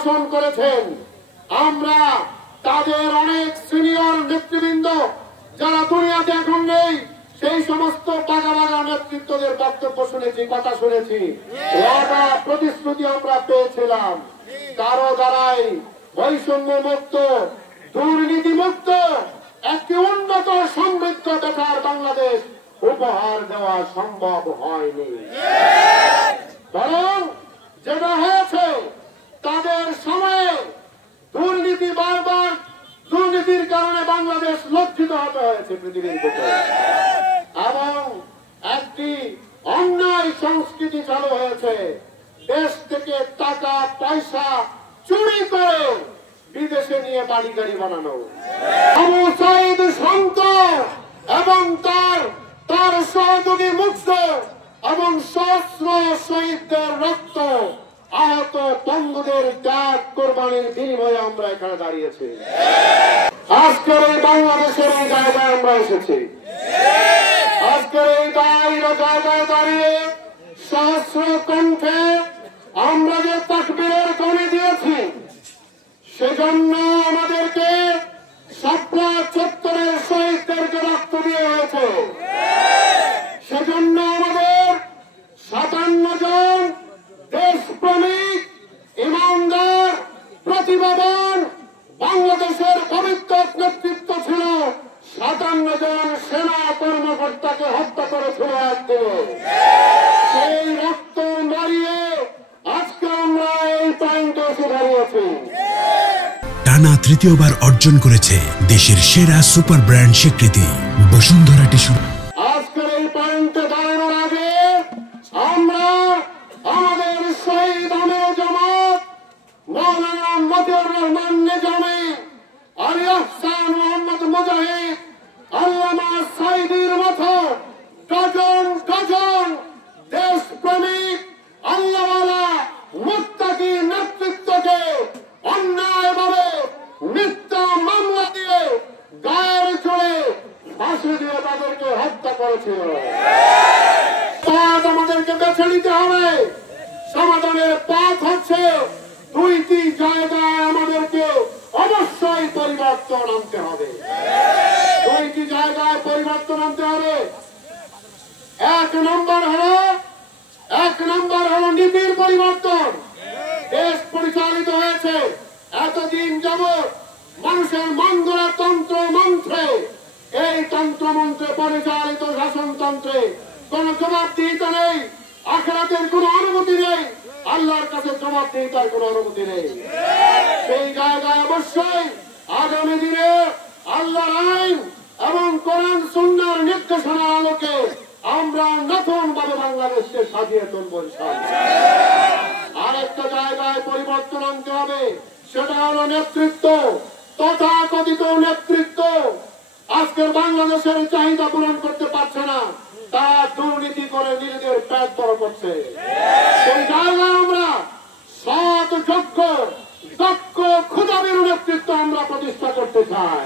শাসন করেছেন। আমরা তাদের অনেক সিনিয়র নেতৃবৃন্দ যারা দুনিয়াতে এখন নেই, সেই সমস্ত বাগা বাগা নেতৃত্বদের বক্তব্য শুনেছি, কথা শুনেছি, ওয়াদা প্রতিশ্রুতি আমরা পেয়েছিলাম। কারো দ্বারাই বৈষম্য মুক্ত, দুর্নীতি মুক্ত একটি উন্নত সমৃদ্ধ বেকার বাংলাদেশ উপহার দেওয়া সম্ভব হয়নি। বরং যেটা হয়েছে, তাদের সময়ে দুর্নীতি বারবার, দুর্নীতির কারণে বাংলাদেশ লজ্জিত হতে হয়েছে পৃথিবীর বুকে, এবং একটি অন্যায় সংস্কৃতি চালু হয়েছে। দেশ থেকে টাকা পয়সা চুরি করে বিদেশে নিয়ে বাড়ি গাড়ি বানানো। আবু সাইদ সন্ত্রাস এবং তার সহযোগী মুক্ত এবং সহস্র শহীদদের রক্ত, আহত বন্ধুদের ত্যাগ কোরবানির বিনিময়ে আমরা এখানে দাঁড়িয়েছি। আজকের এই বাংলাদেশের এই জায়গায় আমরা এসেছি। আজকের এই জায়গায় দাঁড়িয়ে সহস্র কণ্ঠে আমরা যে তাকবীরের ধ্বনি দিয়েছি, সেজন্য আমাদেরকে শাপলা চত্বরের শহীদদেরকে রক্ত দিয়ে হয়েছে। সেজন্য আমাদের 57 জন দেশপ্রেমিক, ইমানদার, প্রতিভাবান বাংলাদেশের পবিত্র নেতৃত্ব ছিল। 57 জন সেনা কর্মকর্তাকে হত্যা করেছিল একদিনে। সেই রক্ত মারিয়ে আজকে আমরা এই পয়েন্টে এসে দাঁড়িয়েছি। টানা তৃতীয়বার অর্জন করেছে দেশের সেরা সুপার ব্র্যান্ড স্বীকৃতি বসুন্ধরা টিস্যু। আজকের এই পয়েন্টে দাঁড়ানোর আগে আমরা আমাদের শহীদ আমির জামাত মাওলানা মতিউর রহমান নিজামী, আলী আহসান মোহাম্মদ মুজাহিদ, আল্লামা সাইদির মতো ডজন ডজন দেশপ্রেমিক আল্লাহওয়ালা মুত্তাকি নেতৃত্বকে অন্যায়ভাবে মিথ্যা মামলা দিয়ে গায়ের জোরে ফাঁসি দিয়ে তাদেরকে হত্যা করেছিল। আমাদেরকে বেছে নিতে হবে। সমাধানের পথ হচ্ছে দুইটি জায়গায় আমাদেরকে অবশ্যই পরিবর্তন আনতে হবে। দুইটি জায়গায় পরিবর্তন আনতে হবে। এক নম্বর হলো নীতির পরিবর্তন। দেশ পরিচালিত হয়েছে এতদিন যাবৎ মানুষের মন গড়া তন্ত্র মন্ত্রে। এই তন্ত্র মন্ত্রে পরিচালিত শাসনতন্ত্রে কোন জবাবদিহিতা নেই, আখিরাতের কোন অনুমতি নেই, আল্লাহর কাছে জবাবদিহিতার কোন অনুমতি নেই। সেই জায়গায় অবশ্যই আগামী দিনে আল্লাহর আইন এবং কোরআন সুন্নাহর নির্দেশনার আলোকে আমরা নতুন ভাবে বাংলাদেশকে সাজিয়ে তুলব ইনশাআল্লাহ। আরেকটা জায়গায় পরিবর্তন আনতে হবে, সেটা হলো নেতৃত্ব। তথাকথিত নেতৃত্ব আজকের বাংলাদেশের চাহিদা পূরণ করতে পারছে না, তারা দুর্নীতি করে নিজেদের পেট বড় করছে। সেই জায়গায় আমরা সৎ, যোগ্য, দক্ষ, ক্ষুধাবীর নেতৃত্ব আমরা প্রতিষ্ঠা করতে চাই।